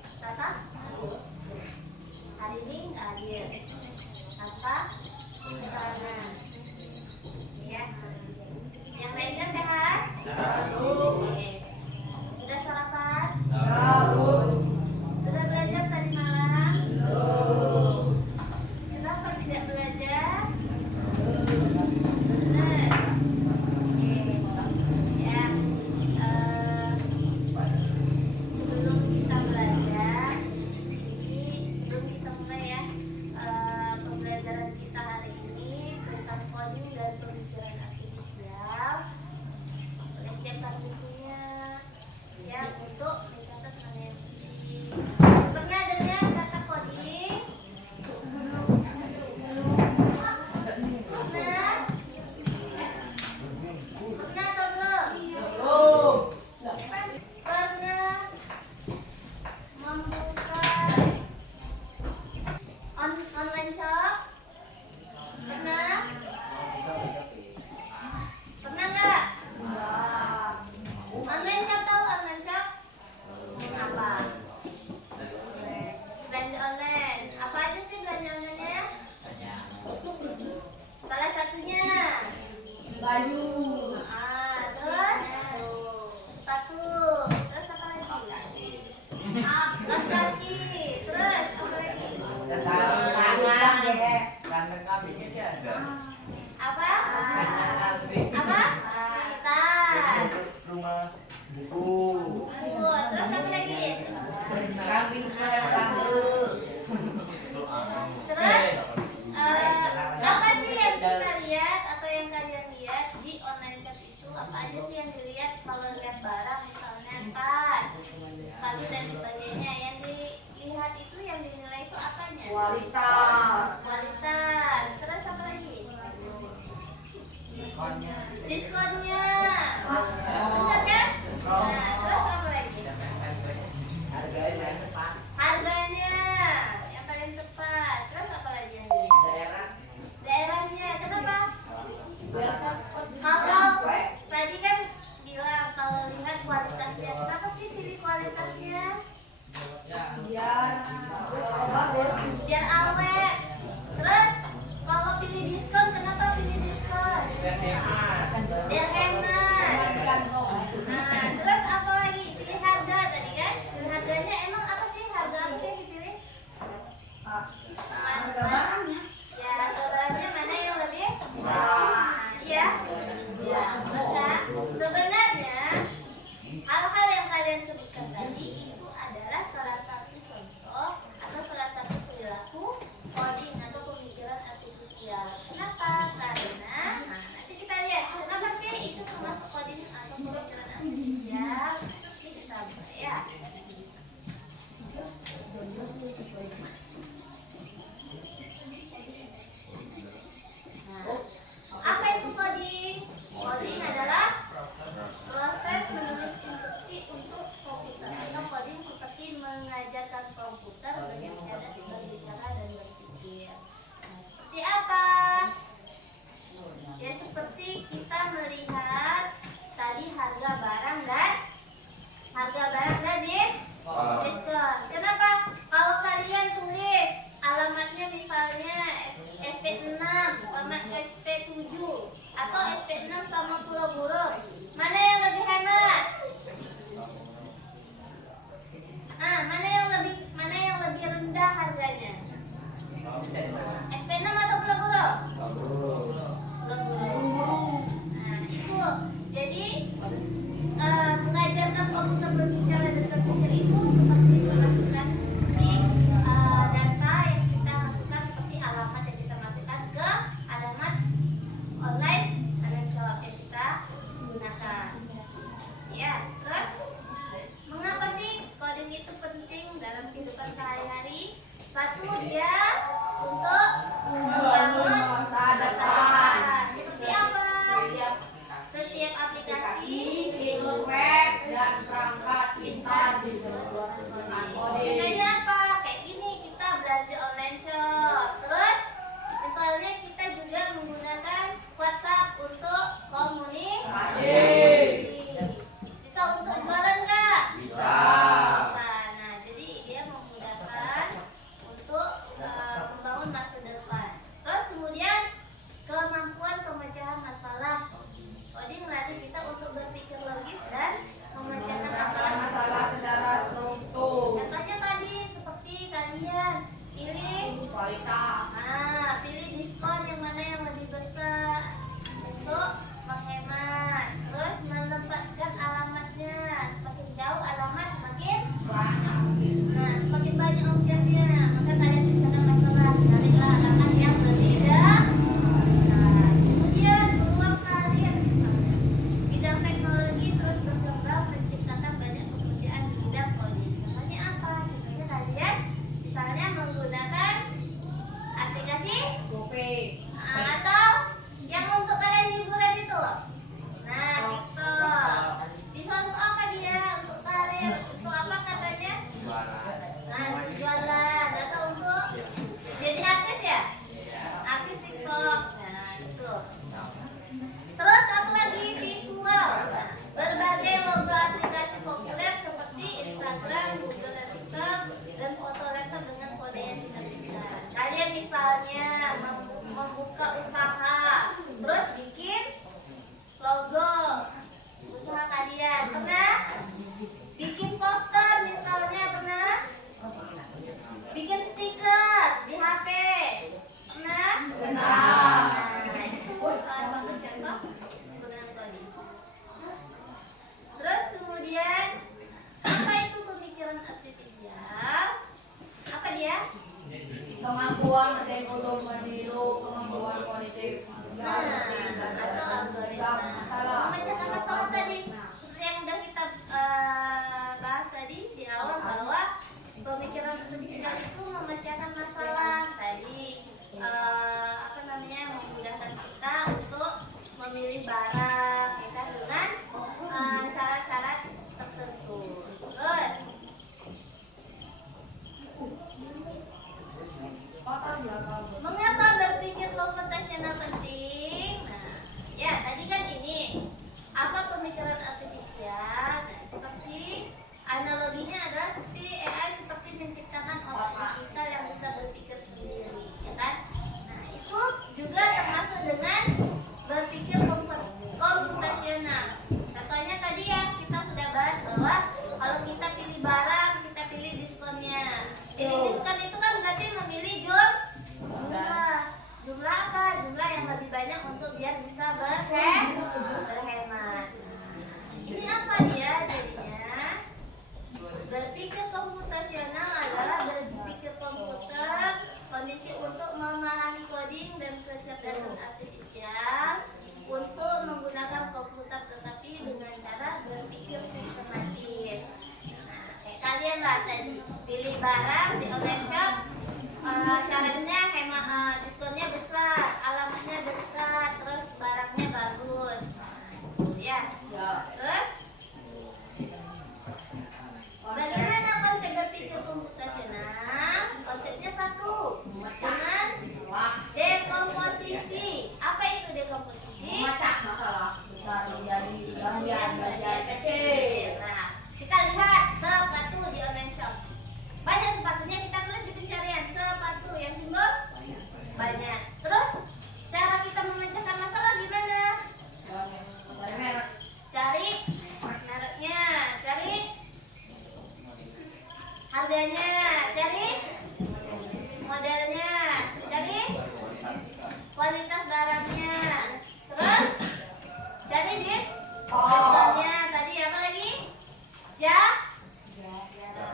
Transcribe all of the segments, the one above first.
Kakak? Hari ini nggak hadir. Kakak? Karena ya. Yang lainnya sehat? Oke. Sudah sarapan? Sudah belajar tadi malam? Kenapa tidak belajar? Benar. Oke. Ya. Sebelum kita belajar, sebelum kita mulai ya pembelajaran kita hari ini tentang coding dan pemikiran artifisial, boleh siapkan bukunya ya untuk mencatat nanti. Pernah dengar kata coding? Pernah? Pernah atau belum? Pernah membuka online shop? Pernah? Pernah nggak? Online shop, tahu online shop? Apa? Belanja online. Apa aja sih belanja online-nya? Salah satunya Baju, terus sepatu, terus apa lagi? Kaos kaki, terus apa lagi? Apa? Apa? Tas, Rumah buku. buku, terus apa lagi? Terus apa sih yang kita lihat atau yang kalian lihat di online shop itu? Apa aja sih yang dilihat kalau lihat barang, misalnya tas, sepatu dan sebagainya? Yang dilihat itu, yang dinilai itu apanya? kualitas, Kualitas. Terus apa lagi? Diskonnya. Benar kan? Nah, terus apa lagi? Harganya yang paling tepat. Terus apa lagi yang dilihat? Daerahnya. Kenapa? Kalau tadi kan bilang kalau lihat kualitasnya. Kenapa sih pilih kualitasnya? biar bagus. Biar awet. Terus kalau pilih diskon, kenapa pilih diskon? Biar hemat. Nah, terus apa lagi? Pilih harga tadi kan? Pilih harganya, emang apa sih harga apa sih yang dipilih? Harga barangnya. Ya, harga barangnya mana yang lebih? Murah. Iya. Iya, maka sebenarnya hal-hal yang kalian sebutkan tadi itu adalah salah satu contoh atau salah satu perilaku coding atau pemikiran artifisial. Kenapa? Karena nanti kita lihat kenapa sih itu termasuk coding atau pemikiran artifisial. Nanti kita bahas ya. Nah, apa itu coding? Coding adalah proses menulis instruksi untuk komputer atau coding seperti mengajarkan komputer berbicara dan berpikir. Nah, seperti apa? Ya seperti kita melihat tadi harga barang dan diskon. Kenapa? Kalau kalian tulis alamatnya misalnya SP6 sama SP7 atau SP6 sama Pulau Burung, mana yang lebih hemat? Nah, mana yang lebih rendah harganya? SP6 atau Pulau Burung? Pulau Burung. Nah, itu. Jadi mengajarkan komputer berbicara dan berpikir itu seperti memasukkan data yang kita masukkan seperti alamat yang kita masukkan ke alamat online shop yang kita gunakan. Ya, terus mengapa sih coding itu penting dalam kehidupan sehari-hari? Satu, dia untuk membangun masa depan. Seperti apa? Setiap aplikasi, Fitur web dan perangkat pintar diperlukan coding. bedanya apa? Kayak gini, kita belanja online shop. Terus misalnya kita juga menggunakan WhatsApp untuk komunikasi. Bisa untuk jualan nggak? Bisa. Nah, jadi dia buka usaha, terus bikin logo usaha kalian. Pernah? Bikin poster misalnya, pernah? Bikin stiker di HP. Pernah? Pernah. Nah, itu salah satu contoh penggunaan coding. Terus kemudian apa itu pemikiran artifisial? Apa dia? Kemampuan teknologi meniru kemampuan kognitif Atau algoritma memecahkan masalah tadi. Seperti yang udah kita bahas tadi di awal bahwa pemikiran artifisial itu memecahkan masalah tadi. Apa namanya, memudahkan kita untuk memilih barang ya kan, dengan syarat-syarat tertentu. Terus mengapa berpikir komputasional penting? Nah, ya tadi kan ini apa pemikiran artifisial? Nah, seperti analoginya adalah seperti AI seperti menciptakan otak digital yang bisa berpikir sendiri, ya kan? Nah, itu juga termasuk dengan berpikir komputasional. Contohnya tadi yang kita sudah bahas bahwa kalau kita pilih barang, kita pilih diskonnya. Pilih diskon itu kan berarti memilih jumlah apa? Jumlah yang lebih banyak untuk biar bisa berhemat. Ini apa dia jadinya? Berpikir komputasional adalah berpikir komputer, kondisi untuk memahami coding dan kecerdasan artifisial untuk menggunakan komputer tetapi dengan cara berpikir sistematis. Nah, kayak kalian lah tadi pilih barang di online shop, syaratnya hemat, diskonnya besar, alamatnya dekat, terus barangnya bagus. Ya. Terus bagaimana konsep berpikir komputasional? Konsepnya satu, dengan dekomposisi. Apa itu dekomposisi? memecah masalah besar menjadi bagian-bagian kecil. Nah, kita lihat sepatu di online shop. Banyak sepatunya, kita tulis di pencarian sepatu yang timbul banyak. Terus cara kita memecahkan masalah gimana? Cari mereknya, cari harganya, cari modelnya, cari kualitas barangnya, terus cari diskonnya. Tadi apa lagi?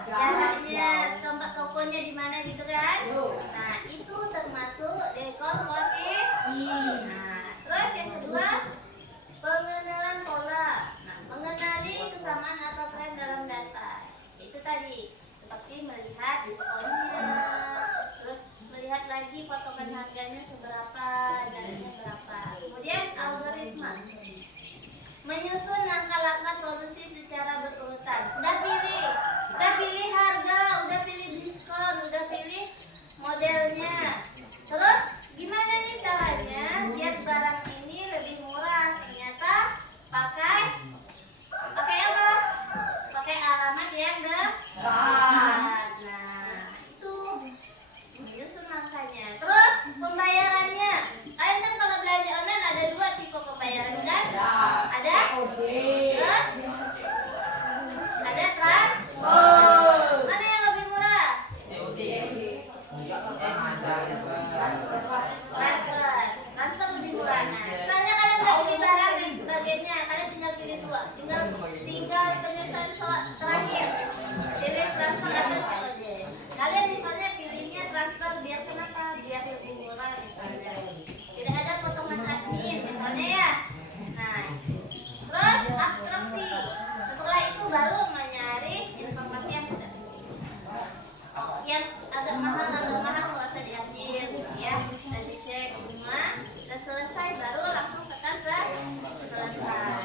Jaraknya, tempat tokonya di mana gitu kan? Nah, itu termasuk dekomposisi. Nah, terus yang kedua, pengenalan pola. Nah, mengenali kesamaan atau tren dalam data. Itu tadi, seperti melihat diskonnya, terus melihat lagi potongan harganya seberapa, jaraknya berapa. Kemudian algoritma, menyusun langkah-langkah solusi secara berurutan. Udah pilih harga, udah pilih diskon, udah pilih modelnya. Terus gimana nih caranya biar barang ini lebih murah? Ternyata pakai apa? Pakai alamat yang dekat. Nah, itu menyusun langkahnya. Terus pembayarannya. Kalian kan kalau belanja online ada dua tipe pembayaran kan? Ada? Terus ada mana yang lebih murah? Transfer lebih murah. Nah, misalnya kalian udah beli barang dan sebagainya, kalian tinggal pilih dua, tinggal penyelesaian soal terakhir, pilih transfer atau COD. Kalian misalnya pilihnya transfer biar kenapa? Biar lebih murah misalnya. Tidak ada potongan admin misalnya ya. Nah, terus abstraksi. Setelah itu baru mencari informasi yang agak mahal nggak usah diambil ya, dan dicek semua dan selesai, baru langsung tekan selesai. Nah,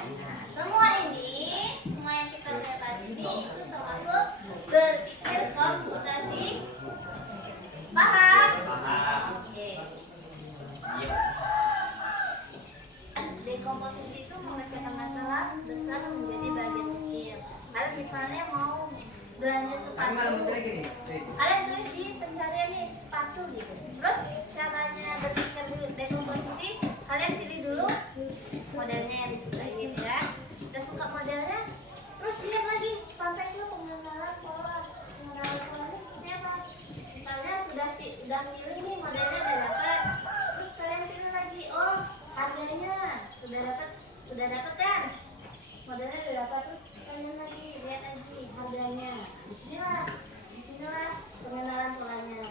semua yang kita lihat tadi ini itu termasuk berpikir komputasi. Paham? Oke. Dekomposisi itu memecahkan masalah besar menjadi bagian kecil. Kalian misalnya mau belanja sepatu, kalian tulis di pencarian nih sepatu sepatu gitu. Terus caranya dekomposisi, kalian pilih dulu modelnya yang disukai gitu ya. Udah suka modelnya, terus lihat lagi sampai itu pengenalan pola polanya seperti apa. Misalnya sudah pilih nih modelnya udah dapat, terus kalian pilih lagi, oh harganya sudah dapat kan, modelnya udah dapat, terus kalian lagi lihat lagi harganya. Disinilah pengenalan polanya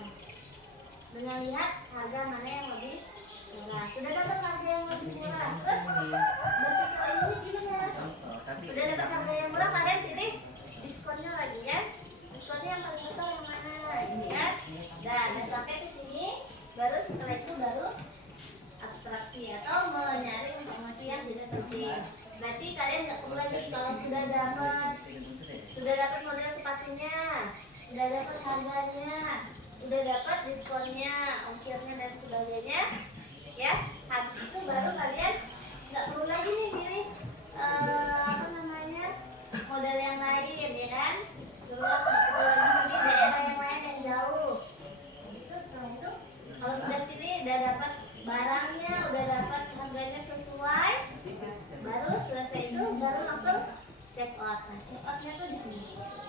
dengan lihat harga mana yang lebih murah. Sudah dapat harga yang lebih murah, terus berpikir ini gimana? Sudah dapat harga yang murah, kalian pilih diskonnya lagi ya. Diskonnya yang paling besar yang mana? Ini kan? Dan sampai ke sini, baru setelah itu baru abstraksi atau mencari informasi yang tidak penting. Berarti kalian nggak perlu lagi kalau sudah dapat model sepatunya, sudah dapat harganya, sudah dapat diskonnya, ongkirnya dan sebagainya, ya. Habis itu baru kalian nggak perlu lagi nih pilih model yang lain, ya kan? Terus nggak perlu lagi pilih daerah yang lain yang jauh. Terus setelah itu kalau sudah pilih, udah dapat barangnya, udah dapat harganya sesuai, baru selesai itu baru langsung check out. Nah, check outnya tuh di sini.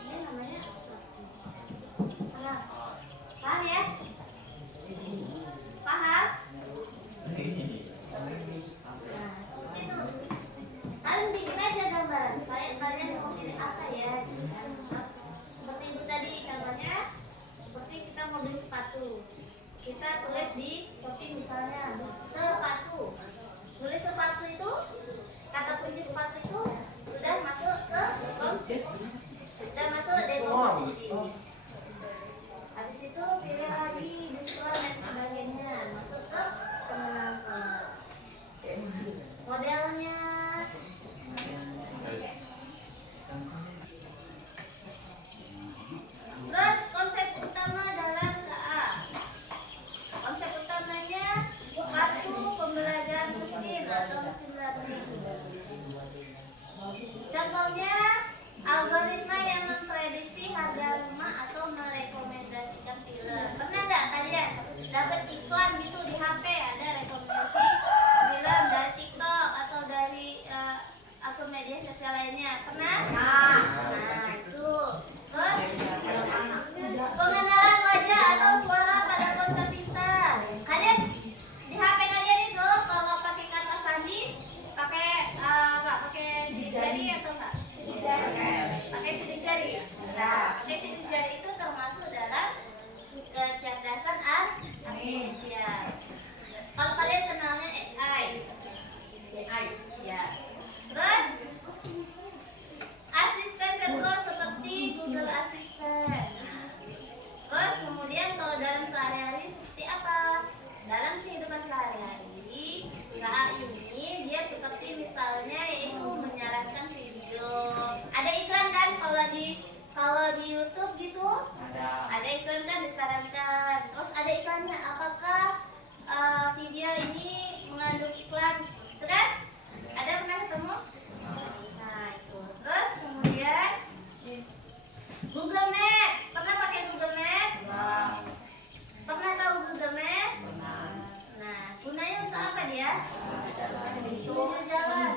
Ini namanya abstraksi. Paham ya? Paham? Nah, itu. Kalian bikin aja gambaran. Kalian mau pilih apa ya? Seperti itu tadi contohnya. Seperti kita mau beli sepatu. Kita tulis di Shopee misalnya sepatu. Tulis sepatu itu, kata kunci sepatu itu sudah masuk ke dekomposisi. Habis itu pilih lagi diskon dan sebagainya, masuk ke pengenalan pola. Modelnya terus konsep utama dalam KA. Konsep utamanya satu, pembelajaran mesin atau mesin learning. Contohnya algoritma yang memprediksi harga rumah atau merekomendasikan film. Pernah nggak kalian dapat iklan gitu di HP, ada rekomendasi film dari TikTok atau dari akun media sosial lainnya? Pernah? Nah itu. Terus pengenalan wajah atau suara pada ponsel pintar. Kalian di HP kalian itu kalau pakai kata sandi pakai pakai sidik jari atau enggak? Pakai sidik jari. Nah, pakai sidik jari itu termasuk dalam kecerdasan artifisial. Kalau kalian kenalnya AI, ya. Terus asisten virtual seperti Google Assistant. Terus kemudian kalau dalam sehari-hari seperti apa? Dalam kehidupan sehari-hari, KA ini dia seperti misalnya yaitu menyarankan video. Ada iklan kan kalau di YouTube gitu? Ada iklan kan disarankan. Terus ada iklannya apakah video ini mengandung iklan? Itu kan? Ada pernah ketemu? Nah, itu. Terus kemudian Google Maps. Pernah pakai Google Maps? Pernah tahu Google Maps? Nah, gunanya untuk apa dia? Tunjuk jalan.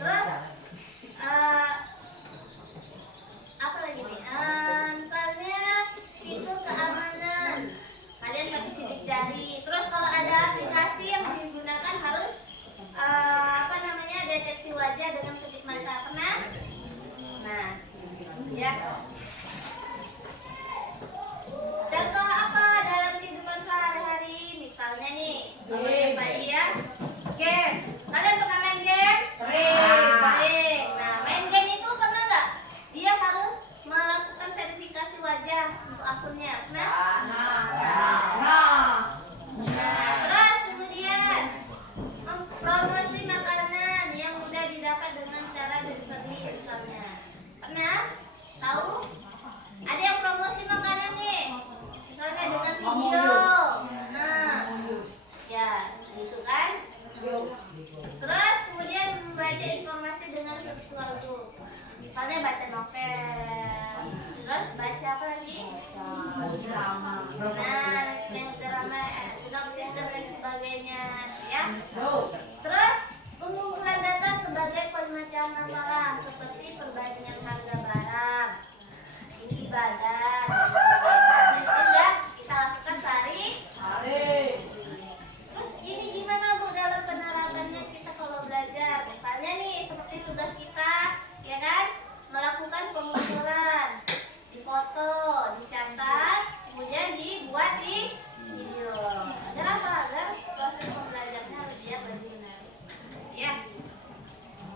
Terus apa lagi nih? Misalnya itu keamanan. Kalian pakai sidik jari. Terus kalau ada aplikasi yang digunakan harus deteksi wajah dengan kedip mata. Pernah? Nah, ya. Contoh apa dalam kehidupan sehari-hari? Misalnya nih, kalau yang tadi ya, game. Kalian pernah main game? Sering. Nah, main game itu pernah nggak? Dia harus melakukan verifikasi wajah untuk akunnya. Terus kemudian mempromosi makanan yang mudah didapat dengan cara delivery misalnya. Pernah? Tahu? Ada yang promosi makanan nih, misalnya dengan video. Nah, ya, gitu kan? Terus kemudian membaca informasi dengan sesuatu, misalnya baca novel. Terus baca apa lagi? Nah, Terus pengumpulan data sebagai pemecah masalah seperti perbandingan harga barang, tinggi badan, sudah kita lakukan sehari. Terus ini gimana Bu dalam penerapannya kita kalau belajar? Misalnya nih seperti tugas kita, ya kan, melakukan pengumpulan, difoto, dicatat, kemudian dibuat di video. Agar apa? Agar proses pembelajarannya lebih menarik. Ya.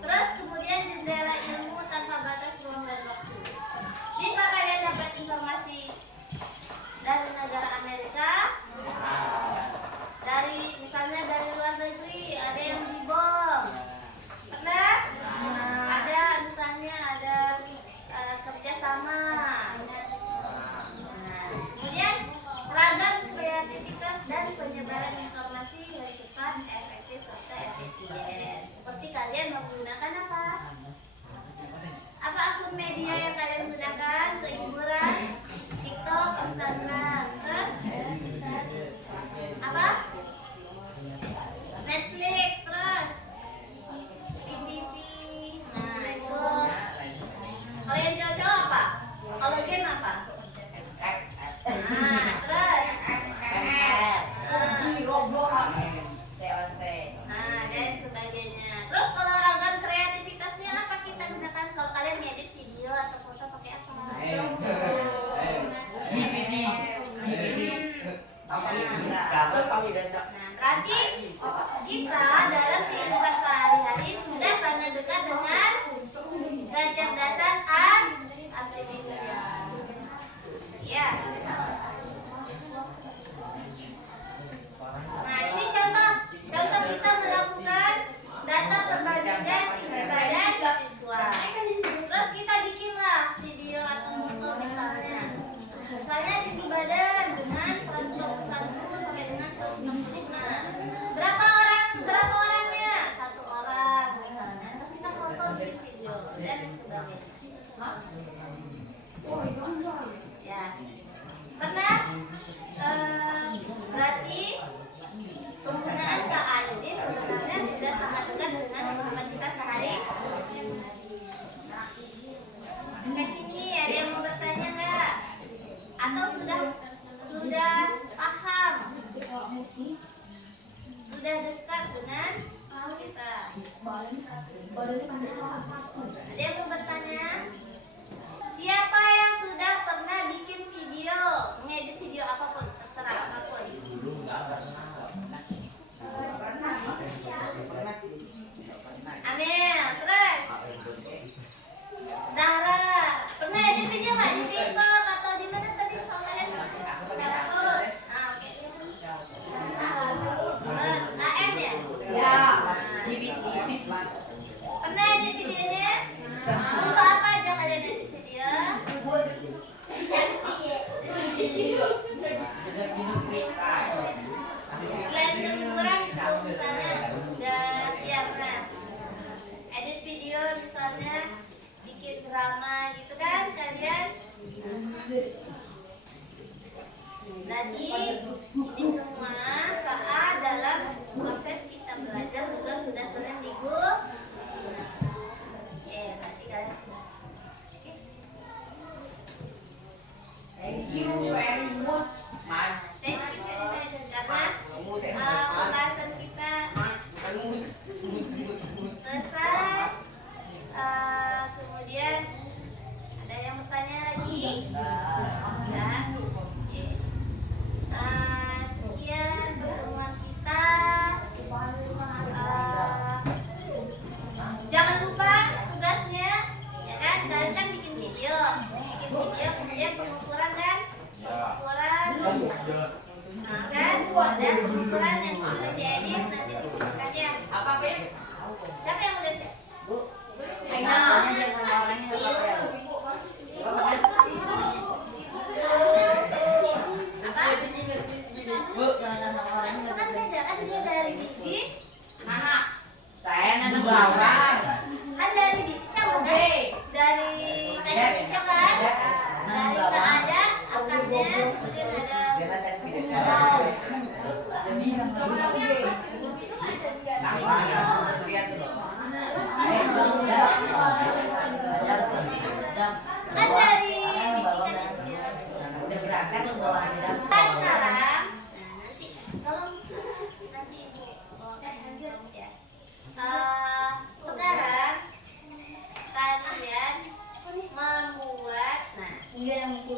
Terus kemudian jendela ilmu tanpa batas ruang dan waktu. Bisa kalian dapat informasi dari negara Amerika, dari misalnya dari luar negeri, ada yang dibom, pernah? Ada misalnya ada kerjasama. Kemudian ragam kreativitas dan penyebaran informasi yang cepat, efektif, serta efisien. Seperti kalian menggunakan apa? Apa akun media yang kalian gunakan untuk hiburan? TikTok, Instagram, terus apa? Netflix, terus TV. Nah itu. Kalau yang cowok-cowok apa? Kalau game apa? Nah, terus nah dan sebagainya. Terus kalau ragam kreativitasnya apa kita gunakan? Kalau kalian ngedit video atau foto pakai apa? Nah, berarti kita dalam kehidupan sehari-hari sudah sangat dekat dengan kecerdasan artifisial. Ya. Nah, ini contoh kita melakukan data perbandingan tinggi badan siswa. Terus kita bikinlah video atau foto misalnya. Misalnya tinggi badan dengan 121 sampai dengan 165. Berapa orangnya? 1 orang misalnya. Terus kita foto bikin video dan sebagainya. Ya. Pernah? Berarti penggunaan KA ini sebenarnya sudah sangat dekat dengan kehidupan kita sehari. Dekat sini ada yang mau bertanya nggak? Atau sudah paham? Sudah dekat dengan kita. Ada yang mau bertanya? Siapa yang sudah pernah bikin video, mengedit video apapun, terserah apapun? Amel, terus Zahra, pernah edit video nggak di TikTok atau di mana tadi kalau kalian? Terus AS ya? Pernah edit videonya? Untuk apa aja kalian edit video? Selain hiburan, misalnya udah siap nah. Edit video misalnya bikin drama gitu kan kalian? Berarti ini semua KA dalam proses kita belajar juga sudah sering digunakan. Berarti kalian Thank you very much. thank you very much karena pembahasan kita selesai. Kemudian ada yang bertanya lagi? Ya. Sekian pertemuan kita. Jangan lupa tugasnya, ya kan? Kalian kan bikin video kemudian pengukuran kan? Pengukuran, nah kan? Dan pengukuran yang sudah diedit nanti dibutuhkannya. Apa, Beb? Siapa yang udah siap? Aina. Apa?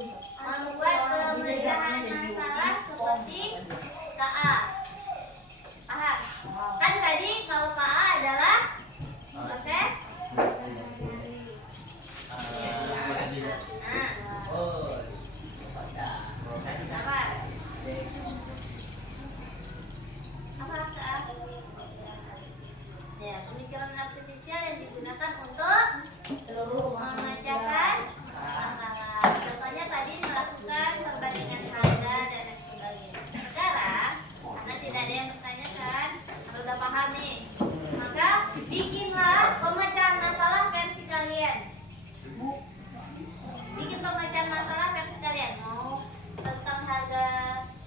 Membuat pemecahan masalah seperti KA. Paham? Kan tadi kalau KA adalah proses. Apa KA? Ya, pemikiran artifisial yang digunakan untuk memecahkan masalah. Contohnya tadi melakukan perbandingan harga dan lain sebagainya. Sekarang, karena tidak ada yang bertanyakan, kalau udah paham nih, maka bikinlah pemecahan masalah versi kalian. Bikin pemecahan masalah versi kalian. Mau tentang harga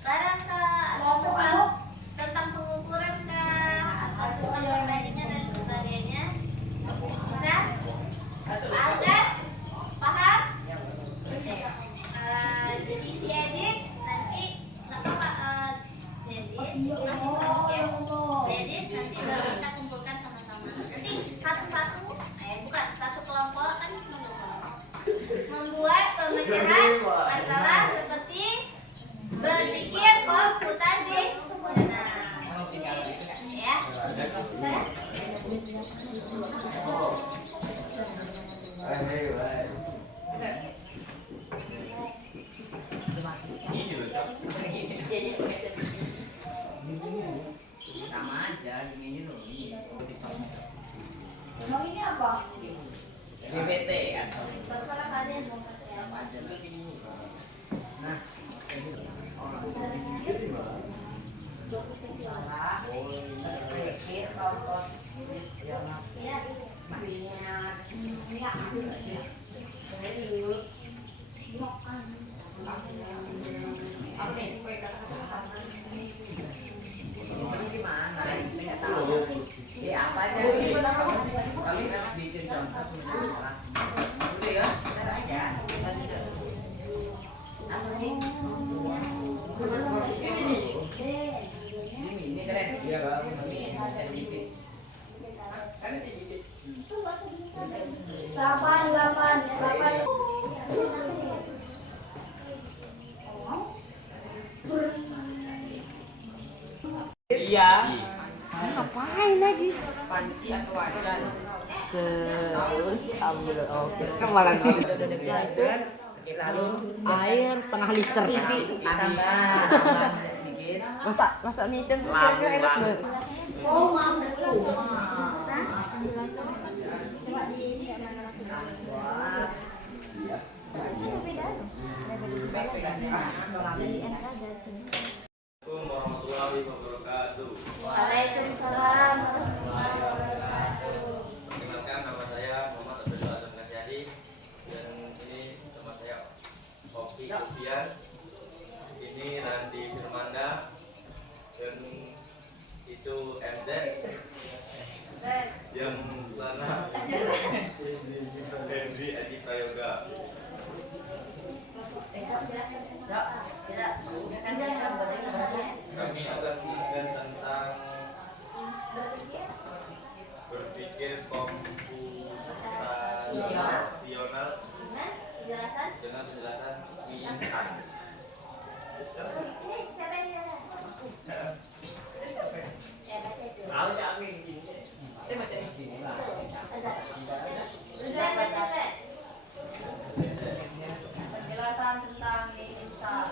barang kah, atau tentang pengukuran kah, atau tentang perbandingan dan sebagainya. Bisa? Ada? Paham? Oke. Jadi diedit nanti nggak apa-apa, diedit nanti baru kita kumpulkan sama-sama. Nanti satu-satu, bukan satu kelompok kan membuat pemecahan masalah seperti berpikir komputasi. Ya. Sama aja ini loh ini. Emang ini apa? GPT kan. Terserah kalian mau pakai Sama apa. aja. Nah, Pikir kalau Ya. itu gimana? Kita nggak tahu. Ya apa aja? Kami bikin contoh pemecahan. Udah ya, kita aja. Apa nih? Ini keren. Iya kan? Ini ChatGPT. Kan ChatGPT. 8. Iya. Ngapain lagi? Panci atau wajan? Terus ambil oke. Kemarin Lalu air setengah liter. tambah sedikit. Masa micin Lampu, enak lampu. banget. Oh, mampu. Assalamualaikum warahmatullahi wabarakatuh. Waalaikumsalam. Perkenalkan, nama saya Muhammad Abdul Azam Kasyadi, dan ini teman saya Opi Kupian. Ini Randi Firmanda, dan itu MZ yang sana Henry Edi Prayoga. Kami akan mengajar tentang berpikir komputasional Penjelasan? dengan penjelasan mie instan. Tahu ya aku ini. Saya baca di sini. Penjelasan tentang instan.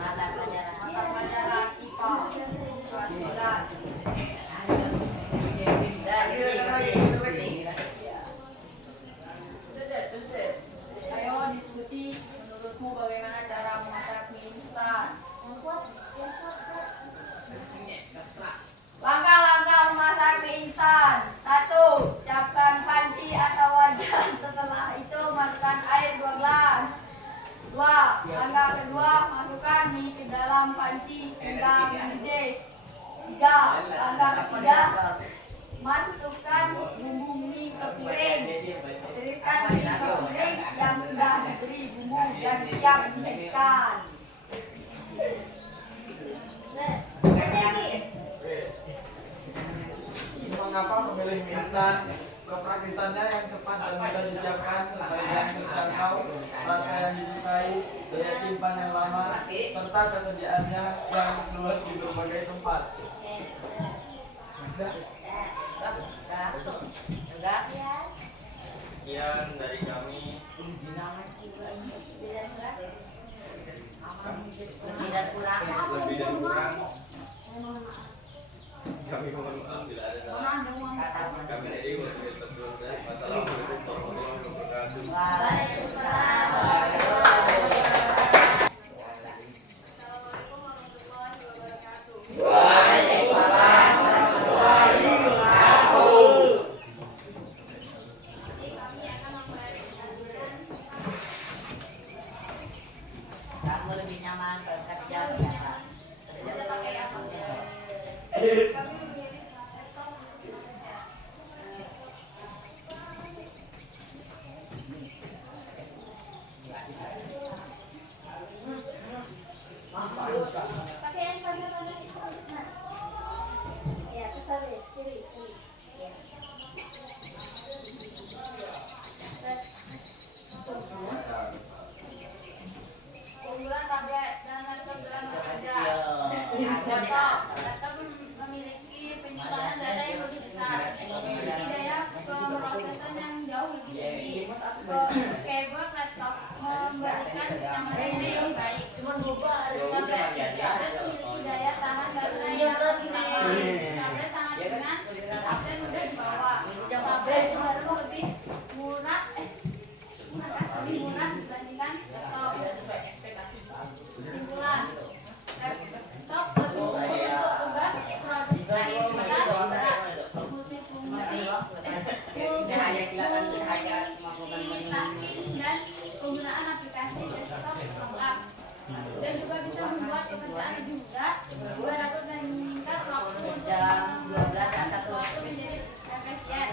Mata pelajaran IPA. Perhatikan. Ayo diskusi, menurutmu bagaimana cara memasak mie instan? Langkah-langkah memasak mie instan. 1. Siapkan panci atau wajan. Setelah itu masukkan air 2 gelas. 2. Langkah kedua, masukkan mie ke dalam panci hingga mendidih. 3. Langkah ketiga, masukkan bumbu mie ke piring. Tiriskan mie ke piring yang sudah diberi bumbu dan siap disajikan. Mengapa memilih mie instan? Kepraktisannya yang cepat dan mudah disiapkan, harga yang terjangkau, rasa yang disukai, daya simpan yang lama, serta kesediaannya yang luas di berbagai tempat. Sekian dari kami. Lebih dan kurang. Lebih dan kurang kami mohon maaf bila ada salah. Kami dari Wassalamualaikum warahmatullahi wabarakatuh. Waalaikumsalam. Assalamualaikum warahmatullahi wabarakatuh. Waalaikumsalam warahmatullahi wabarakatuh. Jadi kami akan memperkenalkan Kamu lebih nyaman kalau kerja biasa. kita pakai apa? Kami memilih laptop untuk bekerja. Pakai yang pada ya, kesal kiri. Keunggulan tablet dan laptop dalam bekerja. Laptop memiliki penyimpanan data yang lebih besar, memiliki daya pemrosesan yang jauh lebih tinggi. Keyboard laptop memberikan kenyamanan yang lebih baik. Tablet memiliki daya tahan data yang lebih tinggi. Tablet sangat ringan, tablet mudah dibawa. Tablet baru lebih murah dibandingkan laptop. Kesimpulan, laptop lebih mudah untuk tugas, produktivitas, multifungsi, dan penggunaan aplikasi desktop lengkap. Dan juga bisa membuat pekerjaan lebih mudah, dapat meningkat waktu menjadi efisien.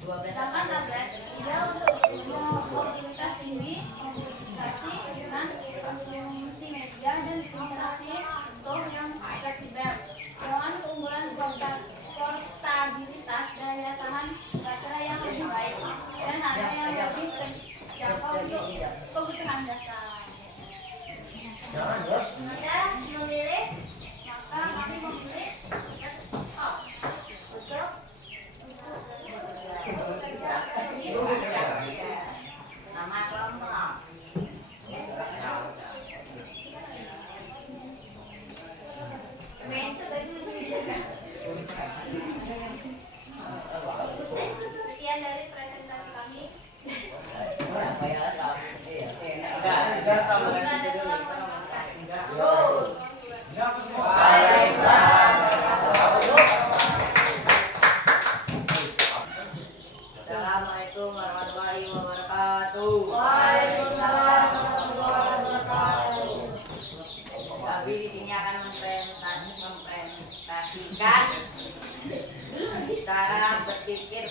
Sedangkan tablet ideal untuk mobilitas tinggi, komunikasi dengan konsumsi media dan interaksi untuk yang fleksibel. Dengan keunggulan portabilitas, daya tahan baterai yang lebih baik, dan harga yang lebih terjangkau untuk kebutuhan dasar. Anda memilih Maka kami memilih laptop untuk bekerja lebih efektif. Nama kelompok. sekian dari presentasi kami. Assalamualaikum warahmatullahi wabarakatuh. Waalaikumsalam warahmatullahi wabarakatuh. Kami di sini akan mempresentasikan cara berpikir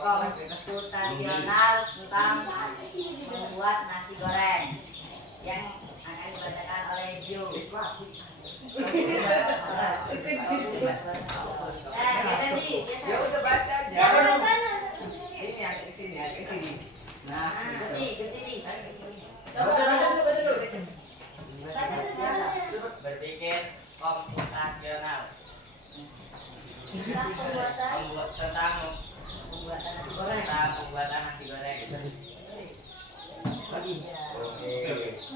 komputasional tentang membuat nasi goreng yang akan dibacakan oleh Jo. Ya udah baca aja. Jangan Ini ada di sini, ada di sini. Nah, ikuti. Berpikir komputasional pembuatan tentang Pembuatan nasi goreng. pembuatan nasi goreng.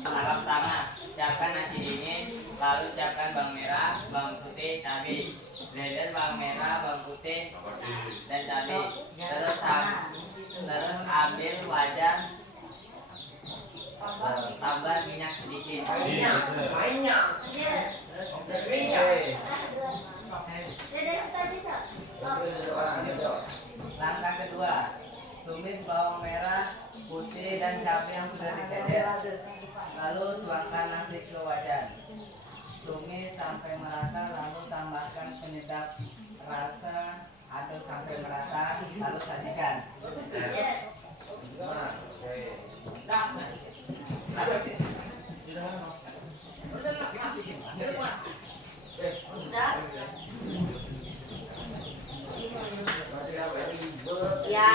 Langkah pertama, siapkan nasi dingin, lalu siapkan bawang merah, bawang putih, cabai, blender bawang merah, bawang putih, dan cabai. Terus ambil wajan, tambah minyak sedikit. Langkah kedua, tumis bawang merah, putih, dan cabai yang sudah dicecer. Lalu tuangkan nasi ke wajan. Tumis sampai merata, lalu tambahkan penyedap rasa, aduk sampai merata, lalu sajikan. Ya,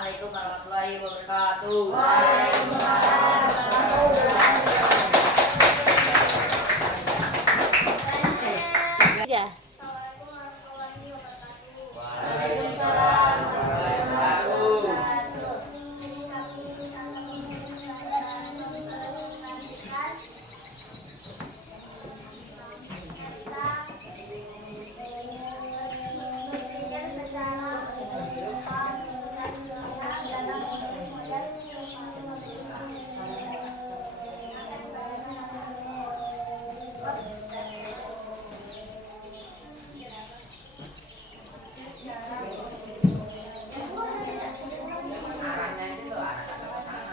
Assalamualaikum warahmatullahi wabarakatuh. Ya. Assalamualaikum warahmatullahi wabarakatuh. Waalaikumsalam warahmatullahi wabarakatuh. Arahnya itu arahnya ke sana.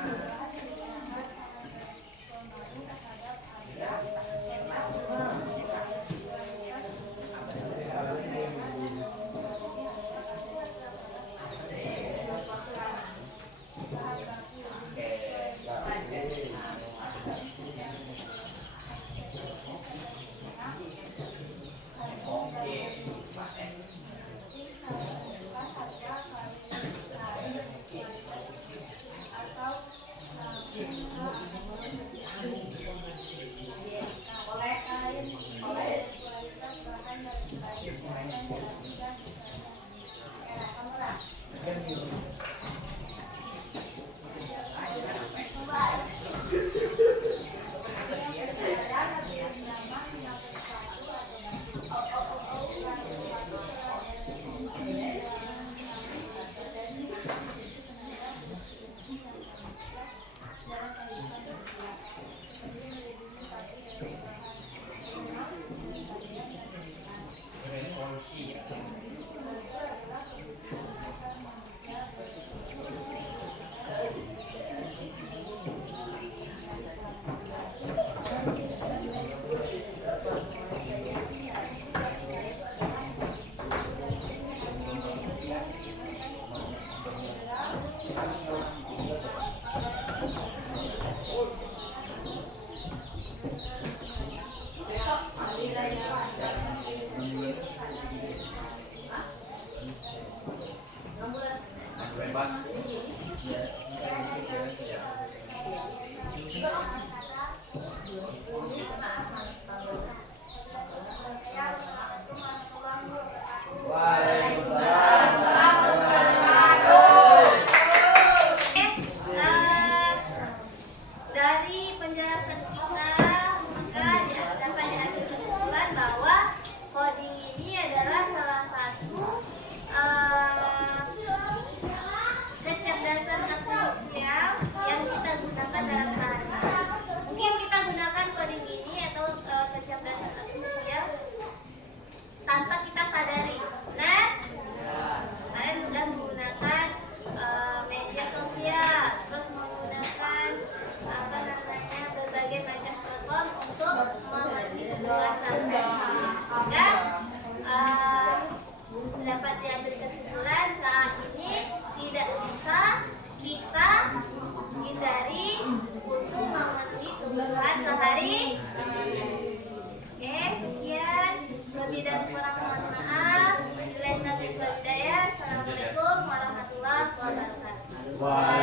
Waalaikumsalam warahmatullahi wabarakatuh. Dari penjelasan kita maka dapat diambil kesimpulan bahwa coding ini adalah salah satu kecerdasan artifisial yang kita gunakan dalam sehari-hari. Mungkin kita gunakan coding ini atau kecerdasan artifisial tanpa kita sadari. Nah, kalian sudah menggunakan media sosial, terus menggunakan berbagai macam platform untuk mengerti kebutuhan sehari-hari. Ya, dapat diambil kesimpulan saat ini tidak bisa kita hindari untuk mengerti kebutuhan sehari. Oke, sekian. Lebih dan kurang mohon maaf. Wabillahi taufiq wal hidayah. Assalamualaikum warahmatullahi wabarakatuh.